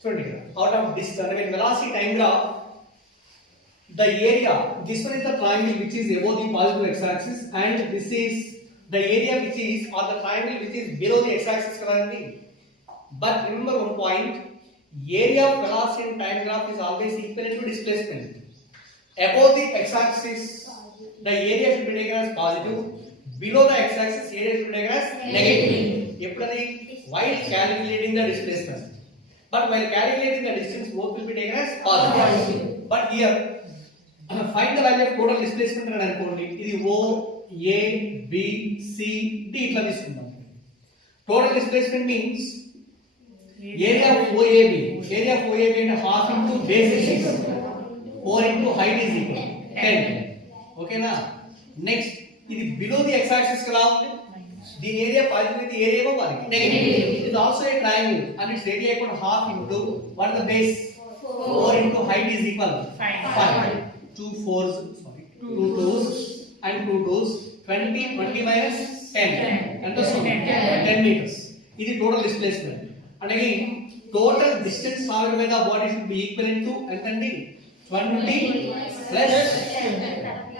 చూడండి ఇక్కడ out of distance when velocity time graph the area, this one is the triangle which is above the positive x axis and this is the area which is or the triangle which is below the x axis కదండి. But remember one point, area of velocity in time graph is always equivalent to displacement. Above the x axis the area should be taken as positive, below the x axis area should be taken as negative. ఎప్పుడది while calculating the displacement, but while calculating the distance both will be taken as positive. But here find the value of total displacement అని అనుకోండి, ఇది O A B C D ఇట్లా తీసుకుందాం. Total displacement means area of OAB, area of OAB అంటే half into base is 4 into height is equal 10. ఓకేనా. నెక్స్ట్ ఇది below the x axis కి రావాలి, దీని ఏరియా పాజిటివ్ అయితే ఏరియా ఏమో మనకి నెగటివ్. ఇది also a triangle and its area equal to half into what the base 4 into height is equal 5. 2 4s sorry 2 2s and 2 2s 20 20 minus 10 ఎంత వస్తుంది 10 meters. ఇది total displacement. And again total distance traveled by the body should be equivalent to ఎంతండి 20 plus 10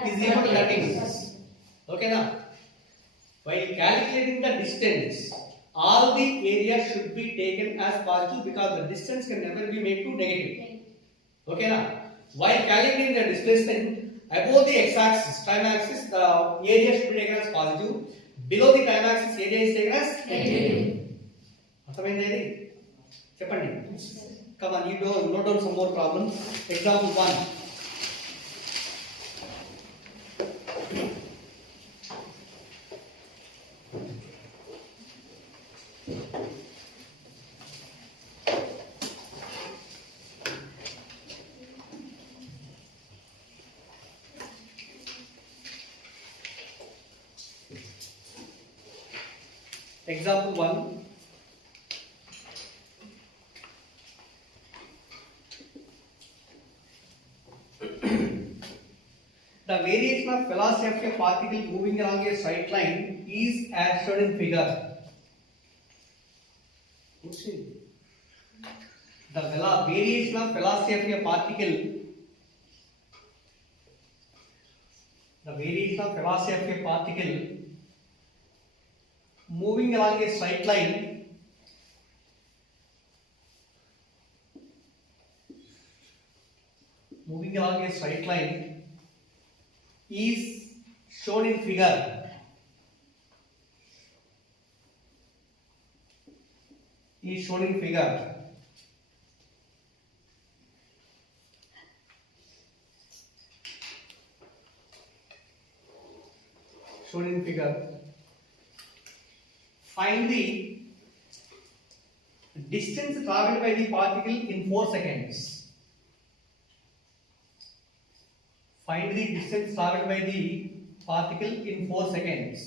is equal to 30 meters. Okay na. While calculating the distance all the areas should be taken as positive because the distance can never be made to negative. Okay na. While calculating the displacement above the x axis time axis the area should be taken as positive, below the time axis area is taken as negative. అర్థమైందా ఇది? చెప్పండి. Come on, you note down some more problems. Example 1. Example 1. The variation of velocity of a particle moving along a straight line is as shown in figure. The variation of velocity of a particle, the variation of velocity of a particle moving along a straight line is shown in figure. Is shown in figure. Shown in figure. Find the distance traveled by the particle in 4 seconds. Find the distance traveled by the particle in 4 seconds.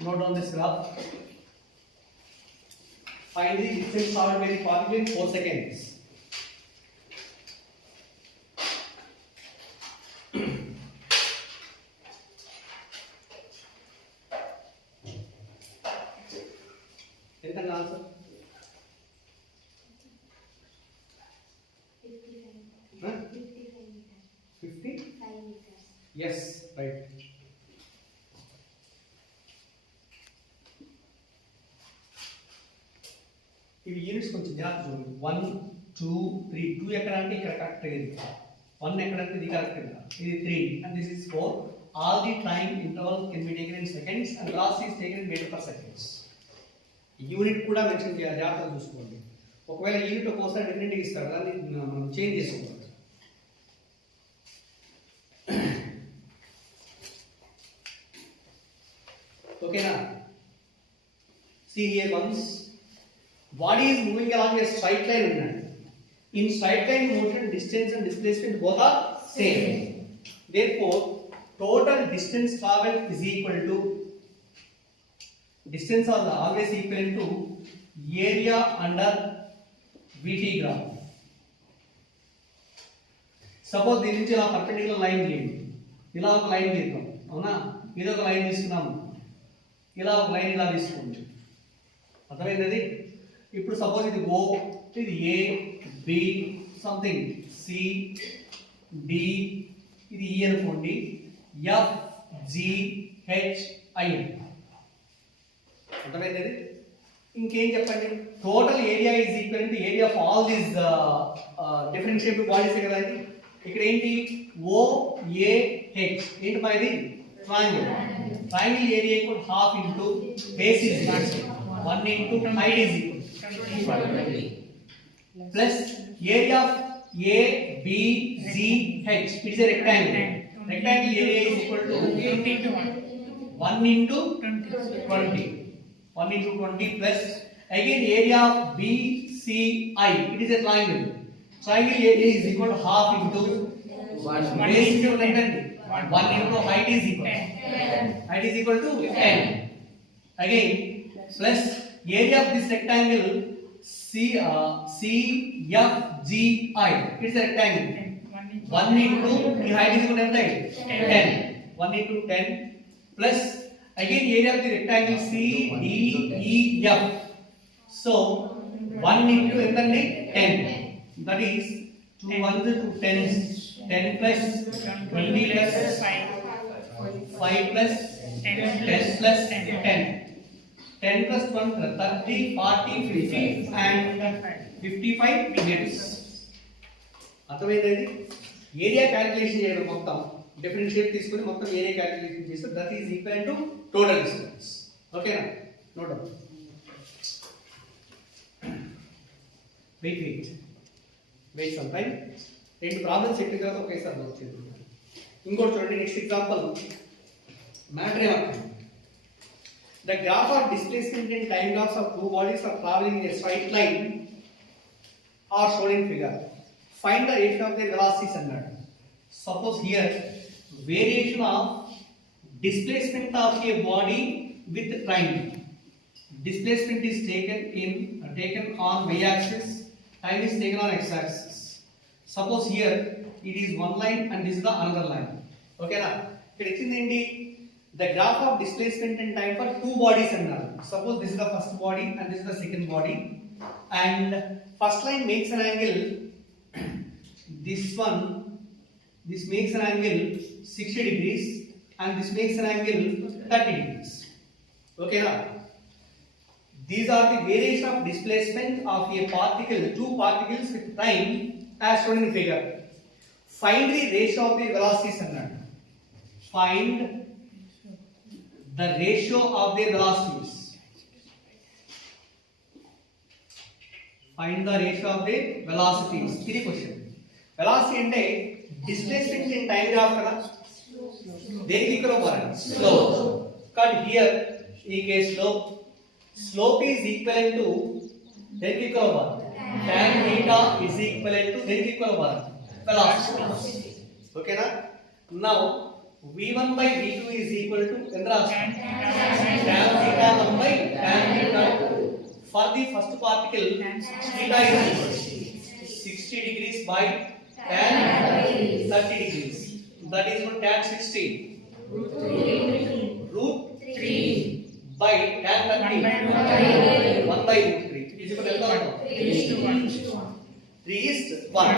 Note on this graph. Find the distance traveled by the particle in 4 seconds. What is the answer? 55 meters. Yes, right. ఇవి యూనిట్స్ కొంచెం జాగ్రత్త చూడండి. 1 2 3 2 ఎక్కడ అంటే ఇక్కడ కరెక్ట్ ఇది, 1 ఎక్కడ అంటే ఇది కరెక్ట్ ఇది 3 and this is 4. All the time intervals can be taken in seconds and velocity is taken in meter per seconds. Unit కూడా మెన్షన్ చేయాలి, జాగ్రత్తగా చూసుకోండి. ఒకవేళ యూనిట్ ఒక్కోసారి డిఫరెంట్గా ఇస్తాడు, దాన్ని మనం చేంజ్ చేసుకోవాలి. ఓకేనా. See here once, body is moving along a straight line ఉన్నది. In straight line motion distance and displacement both are same. Therefore total distance traveled is equal to distance are always equal to area under VT graph. Suppose దీని నుంచి ఇలా perpendicular line గీయండి, ఇలా ఒక లైన్ గీద్దాం, అవునా? ఇది ఒక లైన్ తీసుకున్నాము, ఇలా ఒక లైన్ ఇలా తీసుకోండి, అర్థమైంది? ఇప్పుడు సపోజ్ ఇది ఓ, ఇది ఏ, బి, సంథింగ్ సి, డి, ఇది ఈ అనుకోండి, ఎఫ్, జి, హెచ్, ఐ, అర్థమైంది? ఇంకేం చెప్పండి, total area is equal to area of all these different shape bodies కదా. ఇక్కడ ఏంటి, ఓ ఏ హెచ్ ఏంటి మా ఇది triangle. Triangle area equal half into base is 1 into height is equal plus area of A B G H it's a rectangle. Rectangle area is equal to 1 into 20. 1 into 20 plus again area of BCI. It is a triangle. Triangle area is equal to half into 1 into 10. 1 into height is equal. Height is equal to 10. Again plus area of this rectangle CFGI. It is a rectangle. 1 into the height is equal to 10. 1 into 10 plus again area of the rectangle CDEF. So 1 into 10. That is 2 1s to 10s. 10 plus 20 plus 5 plus 10 plus 10. 10 plus 20 30 40 50 and 55 minutes. అర్థమైంది? Area calculation చేయడం మొత్తం different shape తీసుకొని మొత్తం area calculation చేస్తే that is equal to total distance. ఓకేనా? Note down. Wait some time. రెండు problems చెప్పిన తర్వాత ఒకేసారి నోట్ చేసుకుంటాం. ఇంకోటి చూడండి, నెక్స్ట్ ఎగ్జాంపుల్ మ్యాటర్ ఏమంటుంది, the graph of displacement and time graphs of two bodies are traveling in a straight line are shown in figure. Find the ratio of the velocities అన్నాడు. Suppose here variation of displacement of a body with triangle. Displacement is taken on y-axis, time is taken on x-axis. Suppose here it is one line and this is the another line. Okay na? Here ichindi the graph of displacement and time for two bodies annaru. Suppose this is the first body and this is the second body, and first line makes an angle, this makes an angle 60 degrees and this makes an angle 30 degrees. Okay now, these are the variation of displacement of a particle, two particles with time as shown in figure. Find the ratio of the velocities అన్నాడు. Find the ratio of the velocities. Find the ratio of the velocities. ఇది question. Velocity అంటే displacement in time graph కదా, దేనికి ఈక్వల్ అవ్వాలి? స్లోప్. కాబట్టి హియర్ ఈ కేసులో slope is equal to దేనికి ఈక్వల్ అవ్వాలి? tan theta is equal to దేనికి ఈక్వల్ అవ్వాలి? వెలాసిటీ. ఓకేనా? Now v1 by v2 is equal to ఎంత రాస్తాం? tan theta 1 by tan theta 2. For the first particle theta is equal to 60 degrees by tan 30 degrees. That is what tan 60 root 3 by tan 30 1 by root 3 is equal to 3 is 1.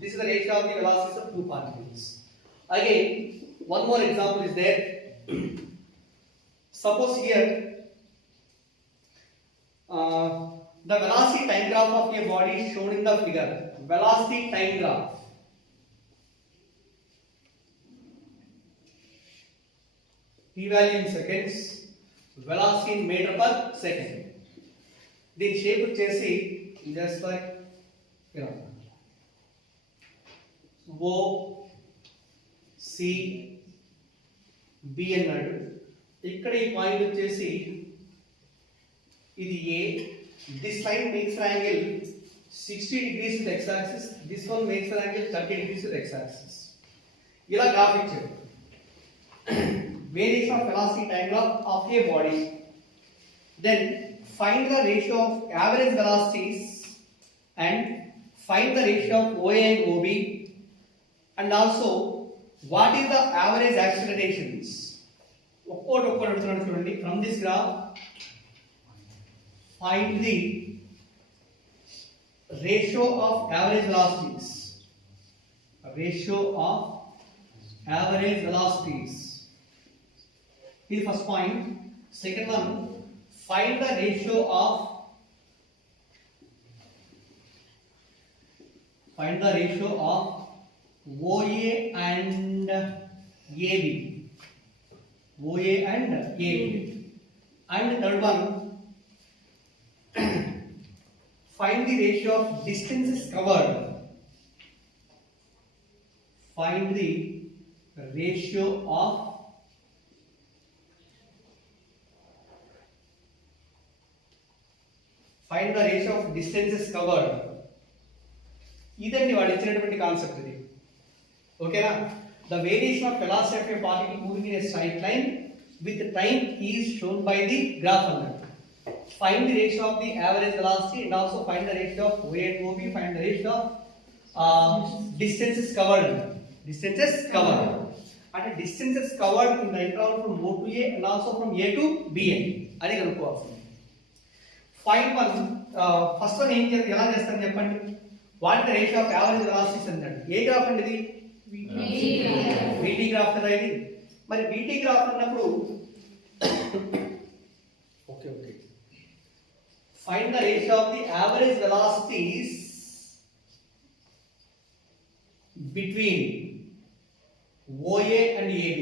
This is the ratio of the velocities of two particles. Again, one more example is there. Suppose here the velocity time graph of a body is shown in the figure. Velocity time graph. P value in seconds, velocity in meter per second. Then shape వచ్చేసి just like O C B అన్నాడు. ఇక్కడ ఈ పాయింట్ వచ్చేసి ఇది A. This line makes an angle 60 degrees with x axis. This one makes an angle 30 degrees with x axis. ఇలా గ్రాఫ్ ఇచ్చాడు. Variation of velocity time graph of a body. then find the ratio of average velocities and find the ratio of OA and OB, and also what is the average accelerations. ఒక్కొక్కటి అడుగుతున్నాడు చూడండి. From this graph find the ratio of average velocities. Ratio of average velocities is the first point. Second one, find the ratio of OA and AB. OA and AB. And third one, find the ratio of distances covered. Find the ratio of distances covered. ఇదండి వాడు ఇచ్చినటువంటి కాన్సెప్ట్ ఇది. ఓకేనా? The variation of velocity of a particle moving in a straight line with time is shown by the graph under. Find the ratio of the average velocity and also find the ratio of OA and OB. Find the ratio of distances covered. Distances covered. And distances covered in the interval from O to A and also from A to BN. అది కనుక్కోవాల్సింది. Find one. First one ఎలా చేస్తాను చెప్పండి. What the ratio of average velocities అన్నాడు. ఏ గ్రాఫ్ అండి ఇది? VT graph కదా ఇది. మరి VT గ్రాఫ్ అన్నప్పుడు okay find the ratio of the average velocities between OA and AB.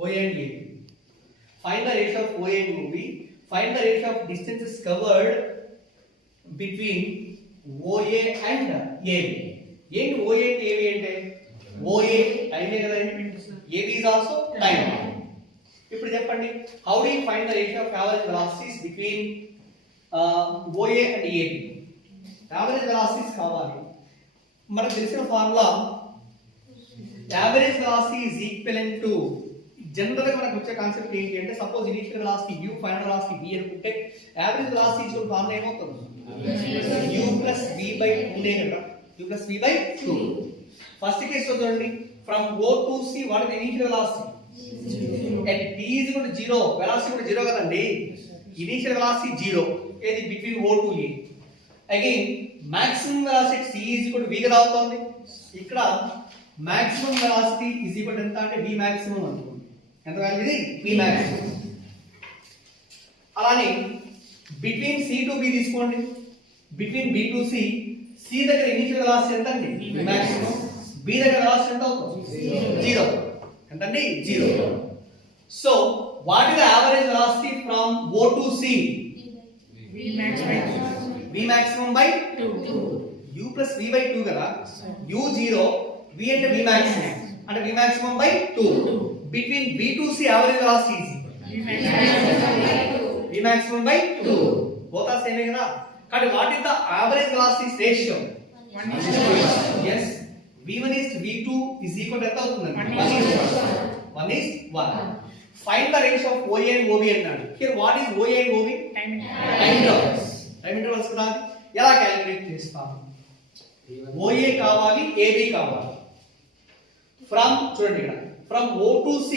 OA and AB. Find the ratio of OA and OB. Find the ratio of distances covered between OA and AB. ఏంటి OA and AB అంటే? OA టైమే కదా, AB is also time. ఇప్పుడు చెప్పండి, how do you find the ratio of average velocities between OA and AB? Average velocities కావాలి. మనకు తెలిసిన formula average velocity is equivalent to, general గా మనకు వచ్చే కాన్సెప్ట్ ఏంటి అంటే, suppose initial velocity u, final velocity v అనుకుంటే యావరేజ్ వెలాసిటీ ఇచ్చిన ఫార్ములా ఏమవుతుంది? u plus v by 2 నే కదా. u plus v by 2. First case చూడండి, from O to C what is initial velocity? at t is equal to 0, velocity కూడా 0 కదండి. Initial velocity 0 ఏది between O to A. Again maximum velocity c is equal to v కదా అవుతుంది. ఇక్కడ maximum velocity is equal to ఎంత అంటే v maximum అనుకోండి. ఎంత వాల్యూ ఇది? v maximum. అలానే బిట్వీన్ c to b తీసుకోండి. Between b to c, c దగ్గర ఇనిషియల్ వెలాసిటీ ఎంత అండి? v maximum. b దగ్గర వెలాసిటీ ఎంత అవుతుంది? 0. ఎంత అండి? 0. So what is the average velocity from O to C? v maximum by 2. u plus v by 2 కదా. u 0, v అంటే v maximum, అంటే v maximum by 2. Between b to c average velocity is v maximum by 2. Both are same కదా. కానీ what is the average velocity ratio? 1:1. Yes, v1 is to v2 is equal to ఎంత అవుతుంది? 1:1. Find the ratio of OA and OB అన్నాడు. Here what is OA and OB? Time intervals. Time intervals కదా. ఎలా క్యాలిక్యులేట్ చేస్తాము? OA కావాలి, AB కావాలి. ఫ్రమ్ చూడండి ఇక్కడ, from O to C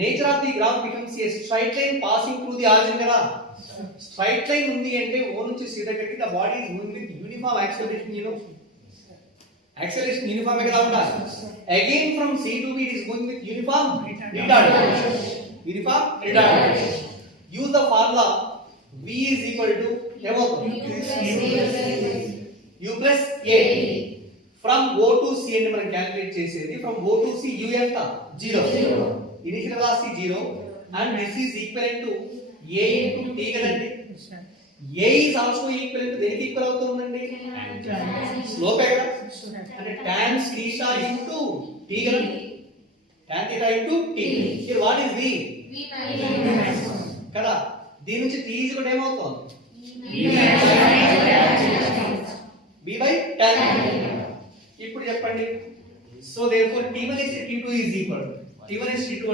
nature of the graph becomes a straight line passing through the origin కదా. Straight line ఉంది అంటే O నుంచి C దగ్గరికి the body is moving with uniform acceleration. Acceleration uniform గా ఉండాలి. Again from C to B it is going with uniform retardation. Use the formula V is equal to U plus A. From O to C అంటే మనం క్యాలిక్యులేట్ చేసేది. From O to C U ఎంత? 0. Initial velocity 0 and this is equivalent to A into T కదండి. A is also equivalent to దేనికి ఈక్వల్ అవుతుందండి? స్లోప్ కదా. అంటే tan theta into T కదా. tan theta into T. Here what is V? కదా. దీని నుంచి T is కూడా ఏమవుతుంది? V by tan. ఇప్పుడు చెప్పండి, so therefore T1 is to T2 is equal. T1 is T2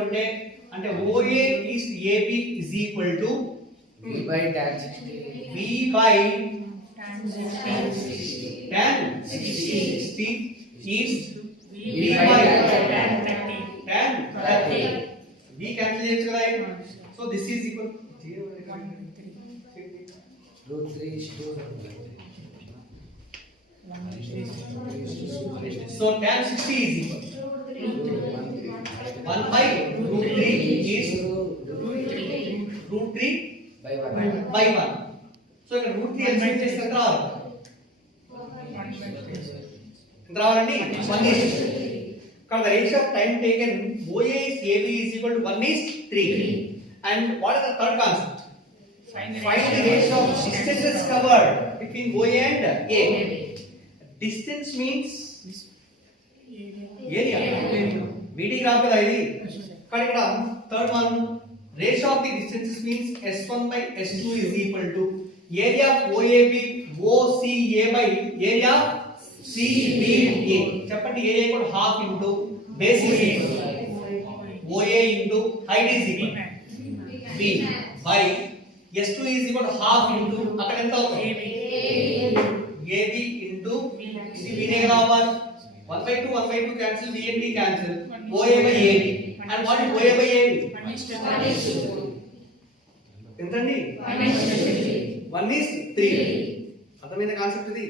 అంటే OA is to AB is equal to V by tan 60. V by tan 60. tan 60 is V by tan 30. tan 30. V cancel చేయొచ్చు కదా. So this is equal Root 3 is 2. so tan 60 is equal 1 by root 3 is root 3 By 1. by 1. So ఇక్కడ root 3 LCM చేస్తే ఎంత రావాలి? ఎంత రావాలండి? 1 is because the ratio of time taken OA is AB is equal to 1 is 3. And what is the third concept? Find the ratio of distances covered between OA and A. Distance means area. VD graph kada idi. కానీ ఇక్కడ third one ratio of the distances means S1 by S2 is equal to area of OAB OCA by area of CBA. చెప్పండి area equal to half into base is equal to OA into height is equal to B by S2 is equal to half into అక్కడ ఎంత అవుతుంది AB into ఇది V నే రావాలి 1 by 2 cancel V and D cancel OA by AB and what is OA by AB ఎంతండి 1 is 3 అర్థమైంది concept ఇది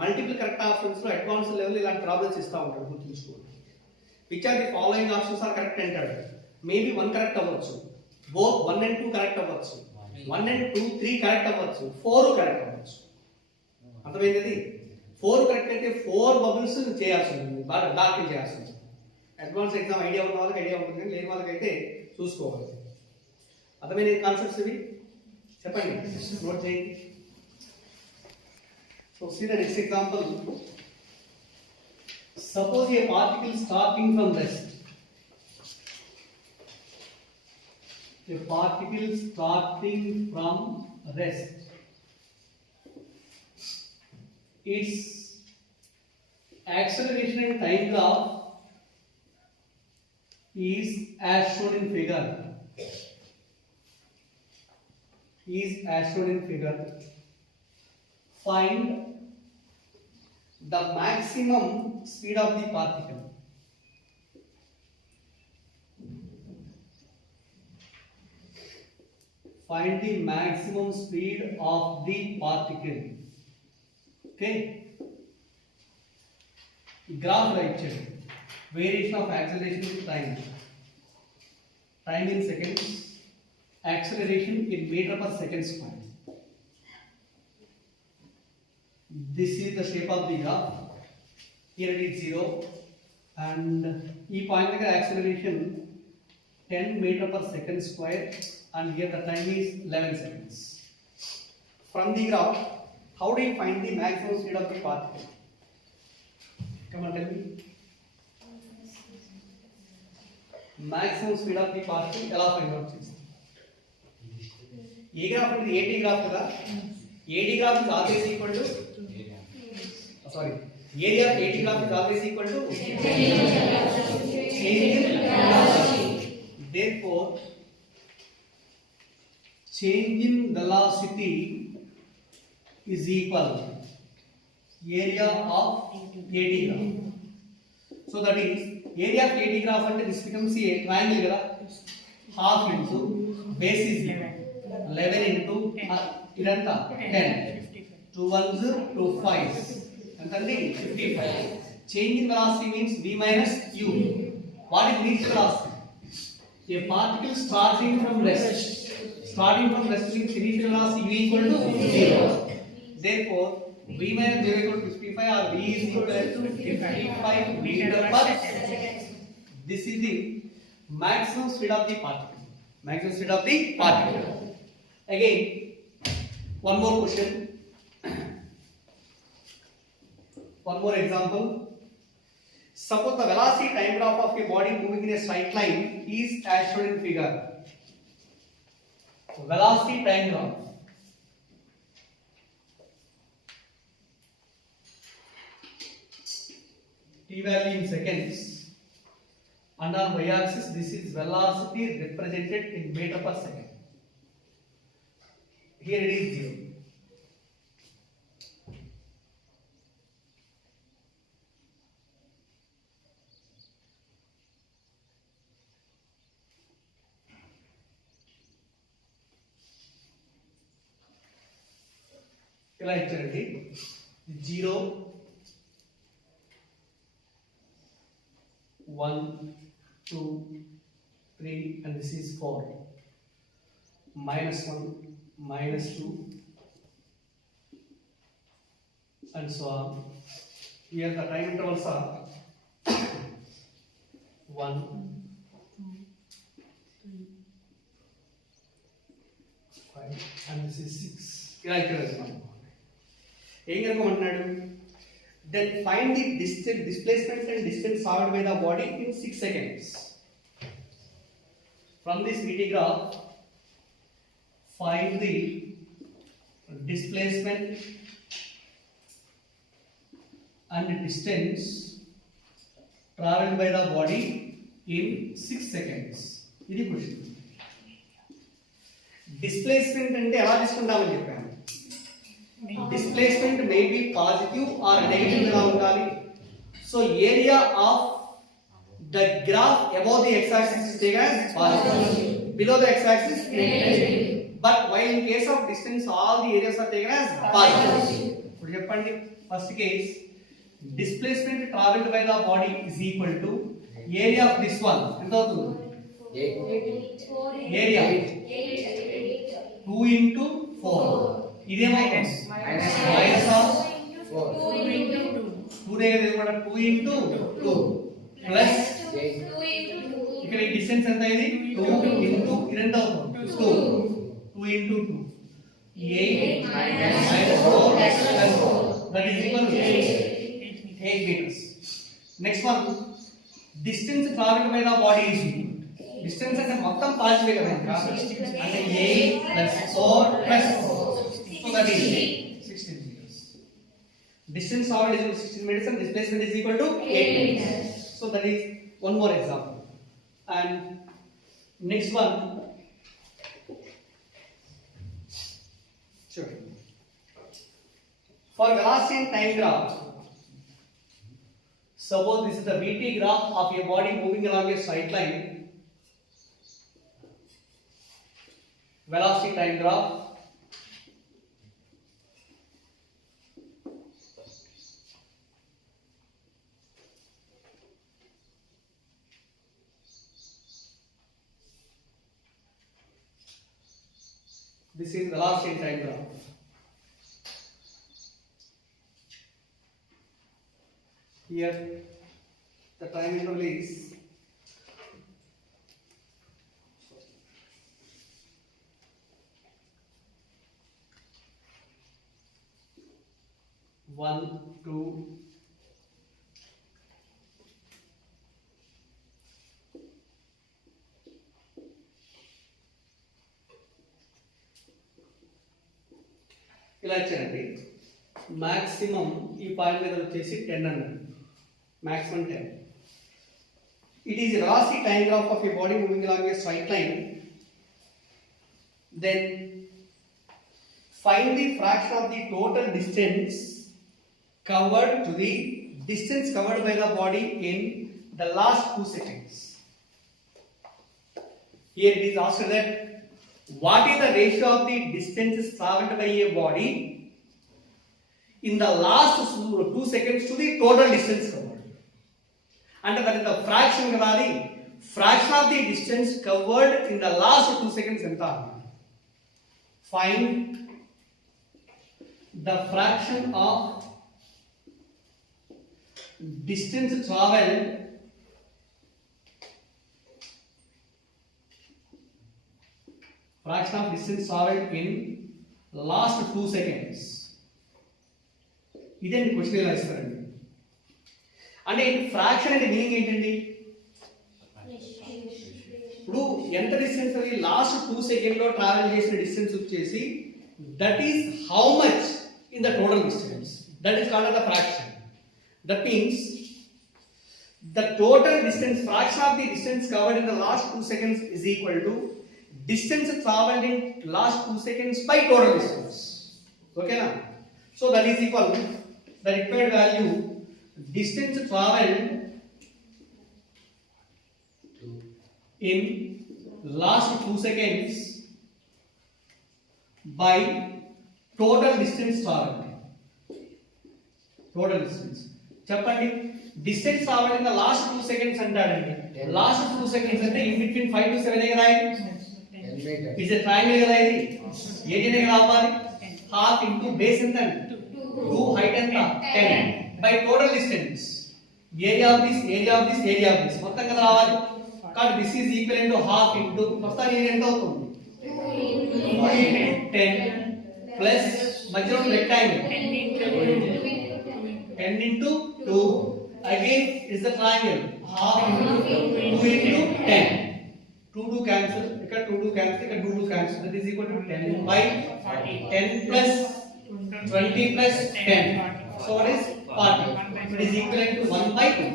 multiple correct options లో అడ్వాన్స్ లెవెల్ ఇలాంటి ప్రాబ్లమ్స్ ఇస్తా ఉంటాడు గుర్తుంచుకోండి which are the following options are correct అంటాడు మేబీ 1 కరెక్ట్ అవ్వచ్చు బోత్ 1 and 2 కరెక్ట్ అవ్వచ్చు 1 and 2 3 కరెక్ట్ అవ్వచ్చు 4 కరెక్ట్ అవ్వచ్చు అర్థమైంది 4 కరెక్ట్ అయితే 4 బబుల్స్ చేయాల్సి ఉంటుంది బాగా దాఖలు చేయాల్సి ఉంటుంది అడ్వాన్స్ ఎగ్జామ్ ఐడియా ఉన్న వాళ్ళకి ఐడియా ఉంటుంది కానీ లేని వాళ్ళకైతే చూసుకోవాలి అర్థమైన కాన్సెప్ట్స్ ఇవి చెప్పండి నోట్ చేయండి so see the next example suppose a particle starting from rest a particle starting from rest its acceleration and time graph is as shown in figure find the maximum speed of the particle find the maximum speed of the particle okay graph right here variation of acceleration with time in seconds acceleration in meter per second square this is the shape of the graph here it is 0 and e point the acceleration 10 meter per second square and here the time is 11 seconds. From the graph, how do you find the maximum speed of the particle? Come on, tell me. Maximum speed of the particle, ఎలా find out చేస్తాం? ఏ గ్రాఫ్ అంటే AD graph కదా? AD graph is always equal to sorry, area of AD graph is always equal to change in velocity. Therefore, change in velocity is equal area of AD graph. So that is area of AD graph and this becomes a triangle kada half into base is 11 into idanta 10 2 ones 2 5s and 55. Change in velocity means v minus u. What is initial velocity? A particle starting from rest means initial velocity u equal to 0. Therefore, v minus 0 equal to 55 or v is equal to 55 meter per second. This is the maximum speed of the particle. Again, one more question. One more example. Suppose the velocity time graph of a body moving in a straight line is as shown in figure. Velocity time graph. T value in seconds. And on y axis, this is velocity represented in meter per second. here it is 0. ఇలా ఇచ్చారండి 0 1 2 3 and this is 4 -1 -2 and so on. Here the time intervals are 1 5 and this is 6. ఇలా ఇక్కడ ఏం కనుక్కోమంటున్నాడు then find the distance displacement and distance covered by the body in 6 seconds. From this VT graph find the displacement and distance traveled by the body in 6 seconds. ఇది question. Displacement అంటే ఎలా తీసుకుంటామని చెప్పాను. Displacement may be positive or negative గా ఉండాలి. So area of the graph above the x-axis is taken as positive, below the x-axis negative. But while in case of distance all the areas are taken as positive. ఇప్పుడు చెప్పండి first case displacement traveled by the body is equal to area of this one ఎంత అవుతుంది? Area 2 into 4. ఇదేమో minus of 4 2 into 2. 2 దగ్గర కూడా 2 into 2 ప్లస్ ఇక్కడ ఈ డిస్టెన్స్ ఎంత ఇది 2 into ఇది ఎంత అవుతుంది 2 2 into 2 8 minus 4 plus 4 that is equal to 8 meters. Next one, distance traveled by the body is distance అంటే మొత్తం పాజిటివ్ కదా ఇంకా అంటే 8 plus 4 plus 4 so that is 16 meters. Distance traveled is equal to 16 meters and displacement is equal to 8 meters. So that is one more example. And next one, sure, for velocity and time graph, suppose this is the VT graph of a body moving along a straight line. Velocity time graph. This is velocity time graph. Here the time interval is 1 2 ఇలా ఇచ్చారండి. మాక్సిమం ఈ పాయింట్ మీద వచ్చేసి 10 అన్నారు. Maximum 10. It is a velocity time graph of a body moving along a straight line. Then find the fraction of the total distance covered to the distance covered by the body in the last 2 seconds. Here it is asked that what is the ratio of the distances traveled by a body in the last 2 seconds to the total distance covered. అంటే that is the fraction కదా, అది fraction of the distance covered in the last 2 seconds ఎంత? Find the fraction of distance traveled in last 2 seconds. ఇదేంటి క్వశ్చన్ ఇలా ఇస్తారండి. అంటే ఫ్రాక్షన్ అంటే మీనింగ్ ఏంటండి? ఇప్పుడు ఎంత డిస్టెన్స్ అది లాస్ట్ 2 సెకండ్ లో ట్రావెల్ చేసిన డిస్టెన్స్ వచ్చేసి that is how much in the total distance, that is called the fraction. That means the total distance, fraction of the distance covered in the last 2 seconds is equal to distance traveled in last 2 seconds by total distance. Okay na? So that is equal the required value distance traveled in last 2 seconds by total distance traveled. Total distance. చెప్పండి distance traveled in the last 2 seconds అంటాడండి. Last 2 seconds అంటే in between 5 to 7 కదా ఇది. 10 meters. Is a triangle కదా ఇది. ఏరియా రావాలి half into base ఎంత 2 height ఎంత 10 by total distance. area of this area of this area of this మొత్తం కదా రావాలి. కాబట్టి this is equivalent to half into మొత్తం ఏరియా ఎంత అవుతుంది 10 plus మధ్యలో rectangle 10 into 2 again is the triangle half into 2 into 10 2 cancel ఇక్కడ 2 cancel ఇక్కడ 2 cancel that is equal to 10 by 10 plus 20 plus 10 so what is 40 it is equivalent to 1 by 2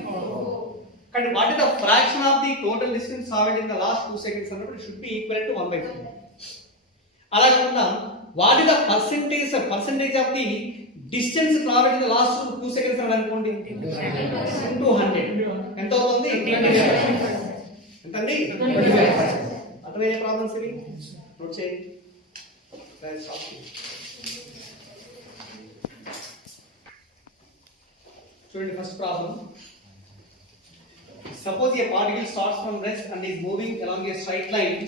and what is the fraction of the total distance traveled in the last 2 seconds అన్నప్పుడు it should be equivalent to 1 by 2 అలా కాకుండా what is the percentage of the distance traveled in the last 2 seconds అని అనుకోండి 200 ఎంత అవుతుంది 25% ఎంతండి 25% అర్థమయ్యే ప్రాబ్లమ్స్ ఇవి నోట్ చేయండి చూడండి first problem suppose a particle starts from rest and is moving along a straight line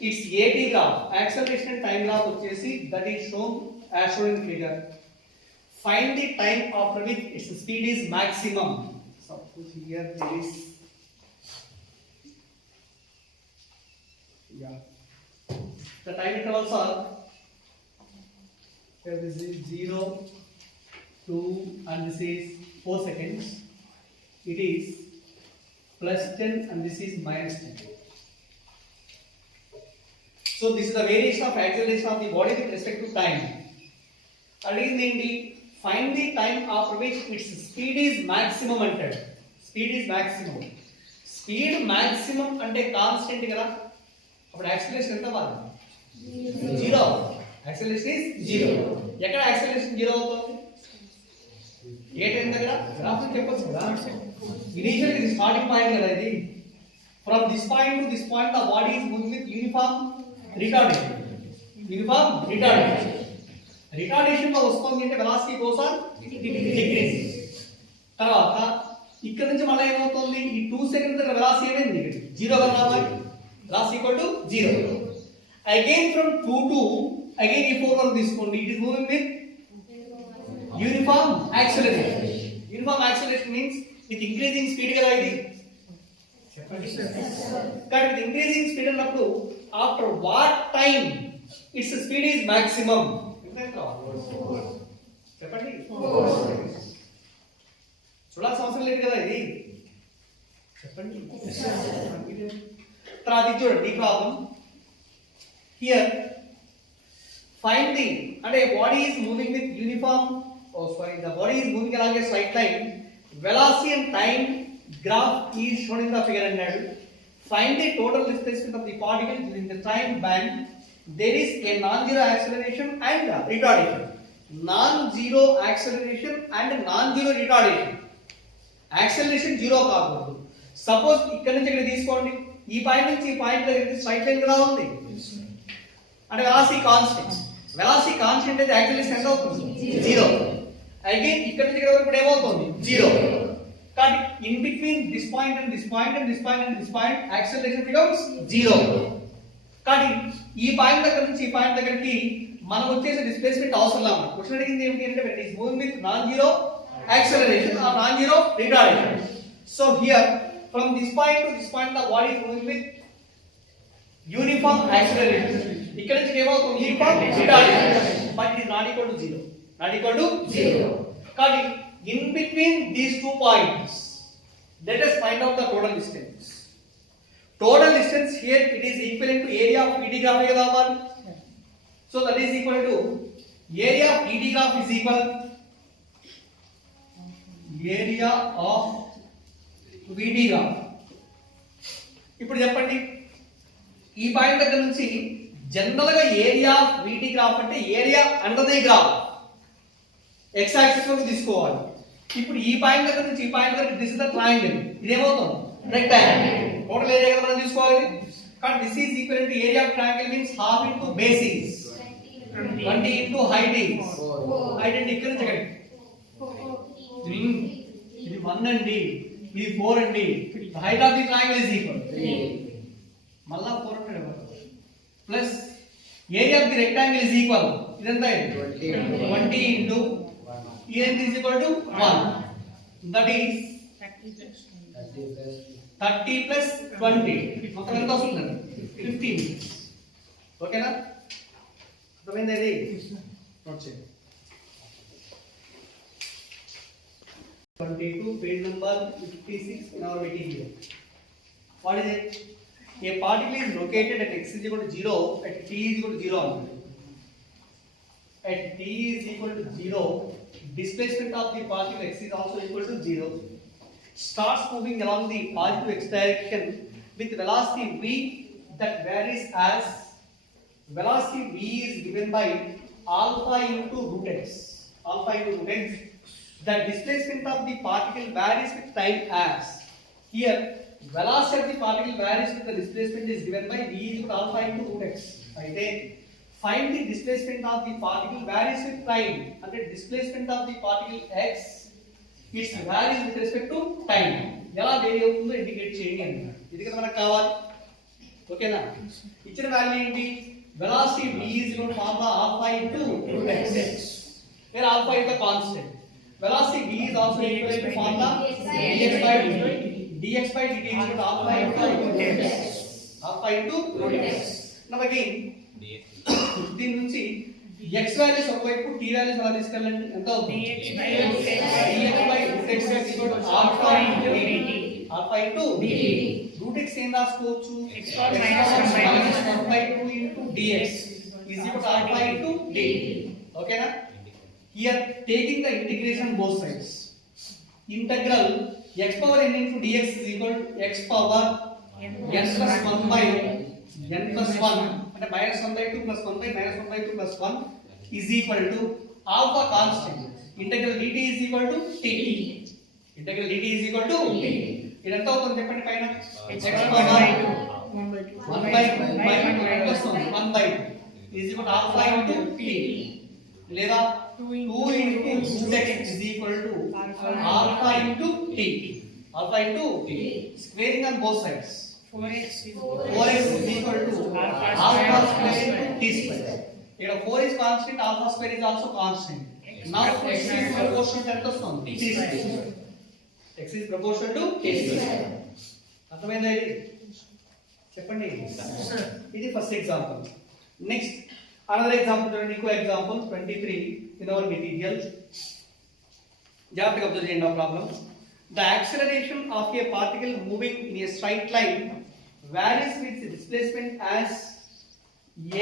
its at graph acceleration and time graph వచ్చేసి that is shown as shown in figure find the time after which its speed is maximum suppose here there is the time intervals are here this is 0 2 and this is 4 seconds it is plus 10 and this is minus 10 so this is the variation of acceleration of the body with respect to time అడిగింది find the time after which its speed is maximum అంటాడు speed is maximum speed maximum అంటే కాన్స్టెంట్ కదా అప్పుడు యాక్సిలరేషన్ ఎంత మారుతుంది 0 acceleration is 0 ఎక్కడ యాక్సిలరేషన్ 0 అవుతుంది ఏ టైం దగ్గర గ్రాఫ్ చెప్పొచ్చు కదా ఇనిషియల్ ఇది స్టార్టింగ్ పాయింట్ కదా ఇది from this point to this point the body is moving with uniform retardation లో వస్తుంది అంటే వెలాసిటీ కోసం డిక్రీజ్ తర్వాత ఇక్కడ నుంచి మళ్ళీ ఏమవుతుంది ఈ 2 సెకండ్స్ దగ్గర వెలాసిటీ ఏమైంది 0 గా రావాలి velocity equal to 0 again from 2 to again ఈ 4 వరకు తీసుకోండి it is moving with uniform acceleration means with increasing speed కదా ఇది చెప్పండి కానీ with increasing speed అన్నప్పుడు after what time its speed is maximum చెప్పండి చూడాల్సిన అవసరం లేదు కదా ఇది చెప్పండి తర్వాత ఇది చూడండి ఈ problem here find the and a body is moving with uniform the body is moving along a straight line velocity and time graph is shown in the figure and find the total displacement of the particle during the time band there is a non-zero acceleration and retardation non-zero acceleration and non-zero retardation acceleration 0 కాకూడదు సపోజ్ ఇక్కడ నుంచి ఇక్కడ తీసుకోండి ఈ పాయింట్ నుంచి ఈ పాయింట్ దగ్గరికి straight line కదా ఉంది అంటే వెలాసిటీ కాన్స్టెంట్ అయితే యాక్సిలరేషన్ ఎంత అవుతుంది 0 అగైన్ ఇక్కడ నుంచి ఇక్కడ వరకు ఏమవుతుంది 0 కానీ in between this point and this point and this point and this point acceleration becomes 0 కానీ ఈ పాయింట్ దగ్గర నుంచి ఈ పాయింట్ దగ్గరికి మనం వచ్చేసి డిస్ప్లేస్మెంట్ అవసరం లేదు క్వశ్చన్ అడిగింది ఏంటి అంటే when it is moving with non zero acceleration or non zero retardation so here from this point to this point the body is moving with uniform acceleration ఇక్కడ నుంచి ఏమవుతుంది uniform retardation but it is not equal to 0 కానీ in between these 2 points let us find out the total distance here it is equivalent to area of ED graph kada avali so that is equal to area of ED graph is equal area of VD graph ఇప్పుడు చెప్పండి ఈ పాయింట్ దగ్గర నుంచి జనరల్ గా area of VT graph అంటే area under the graph x axis వరకు తీసుకోవాలి. ఇప్పుడు ఈ పాయింట్ దగ్గర నుంచి ఈ పాయింట్ వరకు దిస్ ఇస్ ద ట్రయాంగిల్. ఇదేమవుతుంది రెక్టాంగిల్. టోటల్ ఏరియా కదా మనం తీసుకోవాలి. కానీ this is equal to area of triangle means half into base is 20 ఇంటూ హైట్ ఈజ్ హైట్ అంటే ఇక్కడ నుంచి ఎక్కడికి ఇది 1 అండి, ఇది 4 అండి. Height of the triangle is equal మళ్ళా 400 plus area of the rectangle is equal ఇదంతా 20 ఇంటూ ఇది is equal to 1 that is 30 ప్లస్ 20 మొత్తం ఎంత వస్తుందండి 15. ఓకేనా? అర్థమైంది ఇది? నోట్ చేయండి. 22 page number 56 in our material. What is it? A particle is located at x is equal to 0 at t is equal to 0. At t is equal to 0, displacement of the particle x is also equal to 0. Starts moving along the positive x direction with velocity v that varies as velocity v is given by alpha into root x. Alpha into root x. The displacement of the particle varies with time as. Here, velocity of the particle varies with the displacement is given by v is equal to alpha into root x. Aithe, find the displacement of the particle varies with time. And the displacement of the particle x, it varies with respect to time. ఎలా వేరీ అవుతుందో ఇండికేట్ చేయండి అన్నారు. ఇది కదా మనకు కావాలి. ఓకేనా? ఇచ్చిన వాల్యూ ఏంటి? Velocity v is equal to formula alpha into root x. Where alpha is the constant. Velocity v is also equal to formula dx by dt. dx by dt is equal to alpha into root x. Alpha into root x. Now again, దీని నుంచి x values ఒకవైపు t values అలా తీసుకెళ్ళండి. ఎంత అవుతుంది? dx by root x is equal to alpha into dt. Alpha into dt. Root x ఏం రాసుకోవచ్చు? x power minus 1/2 into dx is equal to alpha into dt. ఓకేనా? Here taking the integration both sides. Integral x power n into dx is equal to x power n plus 1 by n plus 1 అంటే minus 1/2 plus 1 by minus 1/2 plus 1 is equal to alpha constant. Integral dt is equal to t. Integral dt is equal to t. ఇది ఎంత అవుతుంది చెప్పండి పైన? x power 1/2 by plus 1 by is equal to alpha into t. లేదా 2 into root x is equal to alpha into t. Alpha into t. Squaring on both sides. 4x is equal to alpha square into t square. Here 4 is constant, alpha square is also constant. Now x is proportional to t square. X is proportional to t square. అర్థమైందా ఇది? చెప్పండి. ఇది first example. Next another example, చూడండి. ఇంకో ఎగ్జాంపుల్ 23 in our material. జాగ్రత్తగా అబ్జర్వ్ చేయండి ఆ problem. The acceleration of a particle moving in a straight line varies with the displacement as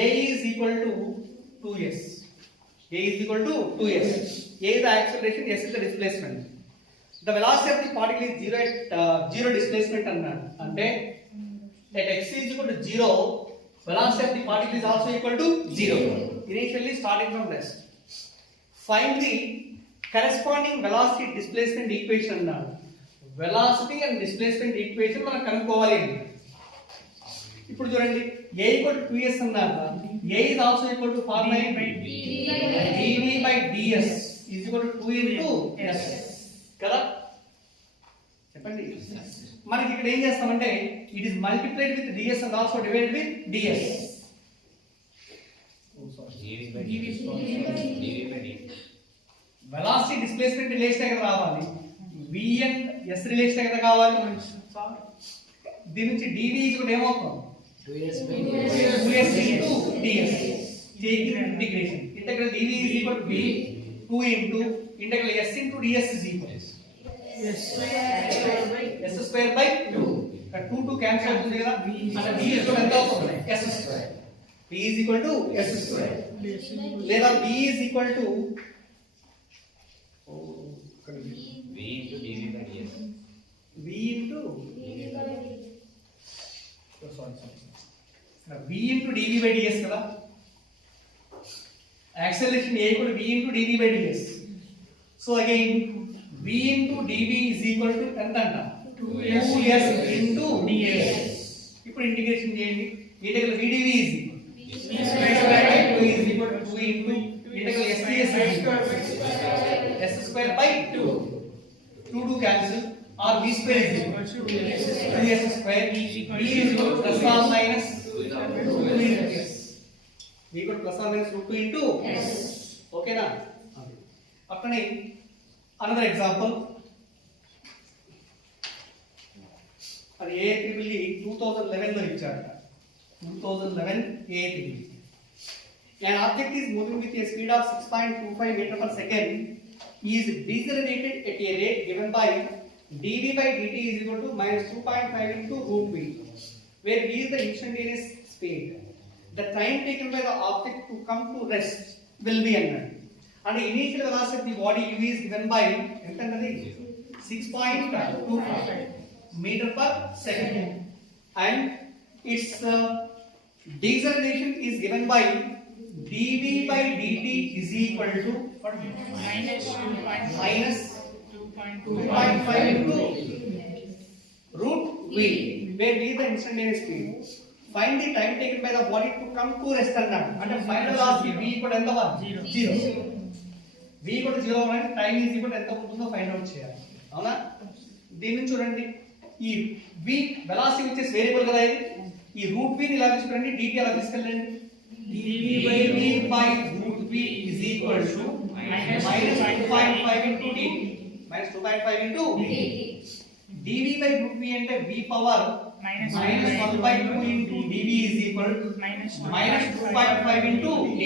a is equal to 2s. A is equal to 2s. A is the acceleration, s is the displacement. The velocity of the particle is 0 at 0 displacement అన్నాడు. అంటే at x is equal to 0, velocity of the particle is also equal to 0. Initially starting from rest. Find the corresponding velocity displacement equation అన్నాడు. Velocity and displacement equation మనం కనుక్కోవాలి. ఇప్పుడు చూడండి, a equal to 2s అన్నారు. a is also equal to formula dv by ds is equal to 2 into s కదా? చెప్పండి. మనకి ఇక్కడ ఏం చేస్తామంటే it is multiplied with ds and also divided with ds. velocity displacement relation ఎక్కడ రావాలి? v and s relation ఎక్కడ కావాలి? దీని నుంచి dv is కూడా ఏమవుతుంది? 2s into ds. taking integration. Integral dv is equal to v 2 into integral s into ds is equal to s square by 2. 2 cancel అవుతుంది కదా? అంటే v is కూడా ఎంత అవుతుంది? s square. v is equal to s square. లేదా v is equal to v into dv by ds. v into sorry. v into dv by ds కదా, acceleration a equal to v into dv by ds. So again v into dv is equal to ఎంత అంట 2s into ds. ఇప్పుడు ఇంటిగ్రేషన్ చేయండి. Integral v dv is v square by 2 is equal to 2 into integral s ds is equal to s square by 2. 2 cancel or v square is equal to 2s square. v is equal to plus or minus 2 into s. v equal to plus or minus 2 into s. Okay na? అట్లనే another example. అది AAEEE 2011 లో ఇచ్చారు. 2011 AAEEE. An object is moving with a speed of 6.25 meter per second is decelerated at a rate given by dv by dt is equal to minus 2.5 into root v, where v is the instantaneous speed. The time taken by the object to come to rest will be n. And the initial velocity of the body u is given by 6.25 meter per second, and its deceleration is given by dv by dt is equal to minus 2.5 into root v, where v is the instantaneous speed. Find the time taken by the body to come to rest అన్నాడు. అంటే final velocity v equal ఎంత 0. v equal 0 అంటే time is equal ఎంత ఉంటుందో find out చేయాలి. అవునా? దీన్ని చూడండి, ఈ v వెలాసిటీ వచ్చేసి వేరియబుల్ కదా, ఈ రూట్ v ని ఇలా తీసుకురండి, dt అలా తీసుకెళ్ళండి. dv by root v is equal to minus 2.5 into dt. minus 2.5 into dt. dv by root v అంటే v power minus 1/2 into dv is equal to minus 2.5 into dt.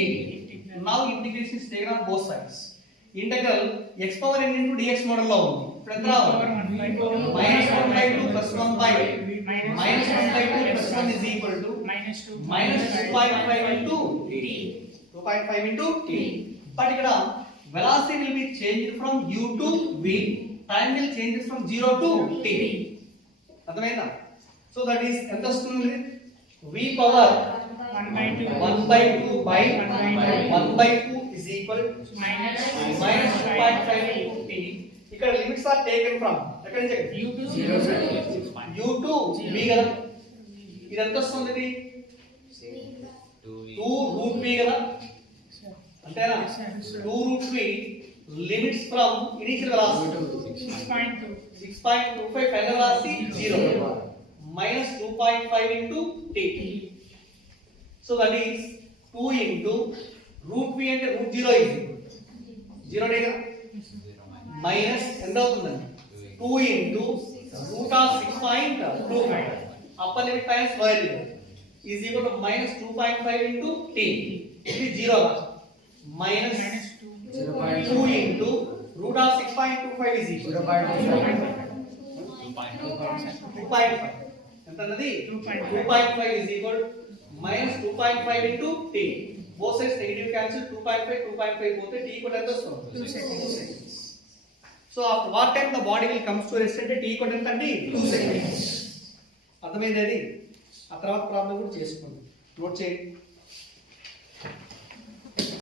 Now integration is taken on both sides. Integral x power n into dx model లో ఉంది. ఇప్పుడు ఎంత రావాలి? minus 1/2 plus 1/2 minus 1/2 plus 1 is equal to minus 2.5 into t. 2.5 into t. But ఇక్కడ velocity will be changed from u to v. Time will change from 0 to t. అర్థమైందా? So that is ఎంత వస్తుంది? v power 1/2 by 1/2 is equal to minus 2.5 into t. ఇక్కడ limits are taken from ఎక్కడ నుంచి u to v కదా, ఇది ఎంత వస్తుంది? ఇది 2 root v కదా, అంతేనా? 2 root v limits from initial velocity 6.25 final velocity 0 minus 2.5 into t. So that is 2 into root v అంటే root 0 is 0 కదా, minus ఎంత అవుతుందండి? 2 into root of 6.25 upper limit times lower limit is equal to minus 2.5 into t. ఇది 0 minus 2 into root of 6.25 is equal to 2.5. ఎంత అన్నది? 2.5 is equal to minus 2.5 into t. Both sides negative cancel. 2.5 పోతే t equal ఎంత వస్తుంది? 2 seconds. So after what time the body will comes to rest అంటే t equal ఎంత అండి? 2 seconds. అర్థమైంది? అది ఆ తర్వాత ప్రాబ్లం కూడా చేసుకోండి, నోట్ చేయండి.